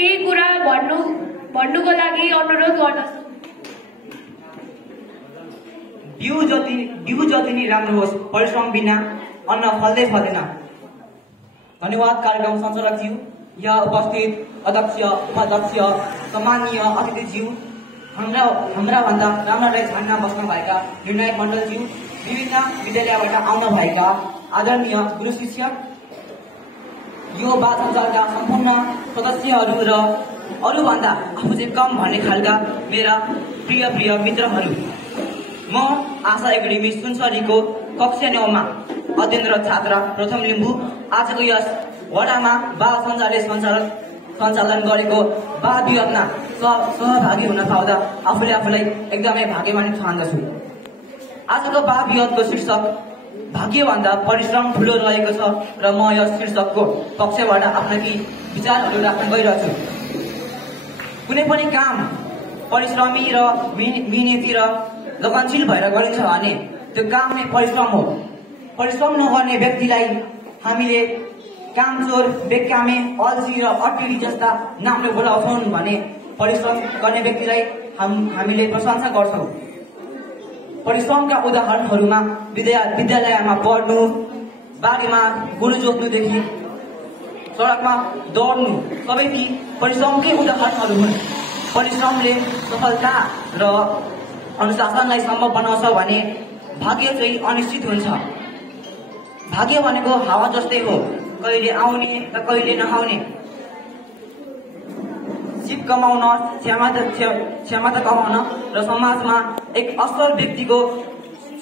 केही कुरा भन्नुको लागि अनुरोध गर्दछु। बिउ जति नै राम्रो होस्, परिश्रम बिना अन्न फल्दै फल्दैन। धन्यवाद कार्यक्रम सञ्चालकज्यू, यहाँ उपस्थित अध्यक्ष, उपाध्यक्ष, सम्मानीय अतिथिज्यू, हाम्रा भन्दा राम्रालाई छान्न बस्नुभएका निर्णायक मण्डलज्यू, विभिन्न विद्यालयबाट आउनुभएका आदरणीय गुरु शिक्षक, यो बाल सञ्जालका सम्पूर्ण सदस्यहरू र अरूभन्दा आफू चाहिँ कम भन्ने खालका मेरा प्रिय मित्रहरू, म आशा एकाडेमी सुनसरीको कक्षा 9 मा अध्ययनरत छात्र प्रथम लिम्बू आजको यस वडामा बाल सञ्जालले सञ्चालन गरेको बाल विवाहमा सहभागी हुन पाउँदा आफूलाई एकदमै भाग्यमानी ठान्दछु। आजको बाल विवाहको शीर्षक भाग्यभन्दा परिश्रम ठुलो रहेको छ र म यस शीर्षकको पक्षबाट आफ्ना केही विचारहरू राख्न गइरहेछु। कुनै पनि काम परिश्रमी र मिहिनेती र लगनशील भएर गरिन्छ भने त्यो काम नै परिश्रम हो। परिश्रम नगर्ने व्यक्तिलाई हामीले कामचोर, बेकामे, अल्छी र अटेरी जस्ता नामले बोलाउँछौँ भने परिश्रम गर्ने व्यक्तिलाई हामीले प्रशंसा गर्छौँ। परिश्रमका उदाहरणहरूमा विद्यालयमा पढ्नु, बारीमा गोरु जोत्नुदेखि सडकमा दौड्नु सबै ती परिश्रमकै उदाहरणहरू हुन्। परिश्रमले सफलता र अनुशासनलाई सम्भव बनाउँछ भने भाग्य चाहिँ अनिश्चित हुन्छ। भाग्य भनेको हावा जस्तै हो, कहिले आउने र कहिले नआउने। सिप कमाउन, क्षमता कमाउन र समाजमा एक असल व्यक्तिको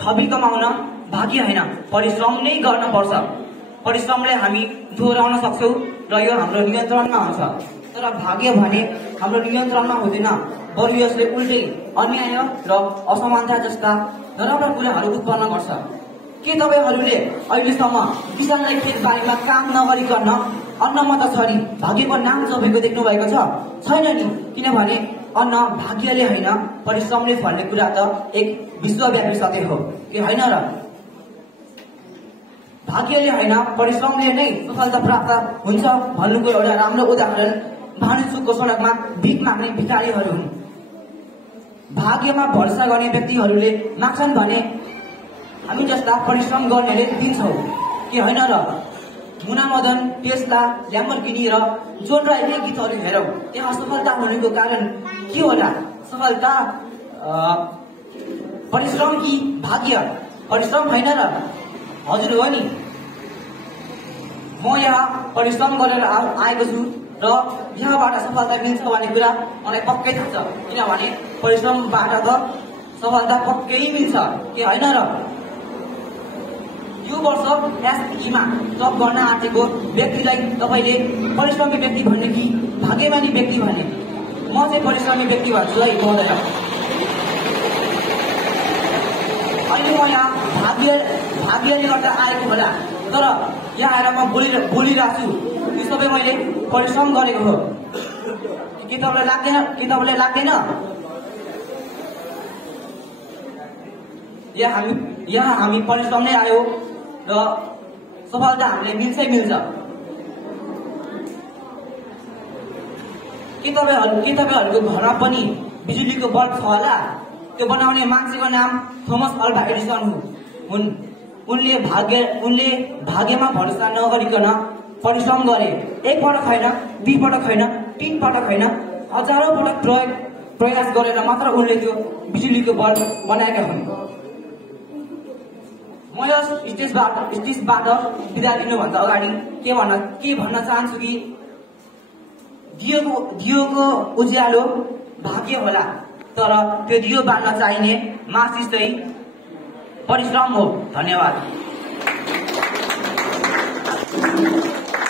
छवि कमाउन भाग्य होइन, परिश्रम नै गर्न पर्छ। परिश्रमले हामी दोहोऱ्याउन सक्छौँ र यो हाम्रो नियन्त्रणमा हुन्छ। तर भाग्य भने हाम्रो नियन्त्रणमा हुँदैन, बरु यसले उल्टै अन्याय र असमानता जस्ता नराम्रा कुराहरू उत्पन्न गर्छ। के तपाईहरूले अहिलेसम्म किसानलाई खेतबारीमा काम नगरिकन अन्नमा त छरी भाग्यको नाम जपेको देख्नु भएको छ? छैन नि, किनभने अन्न भाग्यले होइन परिश्रमले फल्ने कुरा त एक विश्वव्यापी सत्य हो, के होइन र? भाग्यले होइन परिश्रमले नै सफलता प्राप्त हुन्छ भन्नुको एउटा राम्रो उदाहरण भानुचुकको सडकमा भिख माग्ने भिखारीहरू हुन्। भाग्यमा भरोसा गर्ने व्यक्तिहरूले माग्छन् भने हामी जस्ता परिश्रम गर्नेले दिन्छौँ, के होइन र? मुना मदन, टेस्ला, ल्याम्बोर्गिनी र जोन राईले गीतहरू हेरौँ, त्यहाँ सफलता हुनुको कारण के होला? सफलता परिश्रम कि भाग्य? परिश्रम होइन र? हजुर हो नि। म यहाँ परिश्रम गरेर आएको छु र यहाँबाट सफलता मिल्छ भन्ने कुरा मलाई पक्कै थाहा छ, किनभने परिश्रमबाट त सफलता पक्कै मिल्छ, के होइन र? यो वर्ष एसईमा जब गर्न आँटेको व्यक्तिलाई तपाईँले परिश्रमी व्यक्ति भन्ने कि भाग्यमानी व्यक्ति भन्ने? म चाहिँ परिश्रमी व्यक्ति भन्छु है महोदय। अहिले म यहाँ भाग्यले गर्दा आएको होला, तर यहाँ आएर म बोलिरहेको छु, यो सबै मैले परिश्रम गरेको हो। के तपाईँलाई लाग्दैन? यहाँ हामी परिश्रम नै आयो र सफलता हामीले मिल्छ। के तपाईँहरूको घरमा पनि बिजुलीको बल्ब छ होला? त्यो बनाउने मान्छेको नाम थोमस अल्भा एडिसन हुन्। उनले भाग्यमा भरोसा नगरिकन परिश्रम गरे। एक पटक होइन, 2 पटक होइन, 3 पटक होइन, हजारौं पटक प्रयास गरेर मात्र उनले त्यो बिजुलीको बल्ब बनाएका हुन्। म यस स्टेजबाट बिदा लिनुभन्दा अगाडि के भन्न चाहन्छु कि दियोको उज्यालो भाग्य होला, तर त्यो दियो बाल्न चाहिने माचिस चाहिँ परिश्रम हो। धन्यवाद।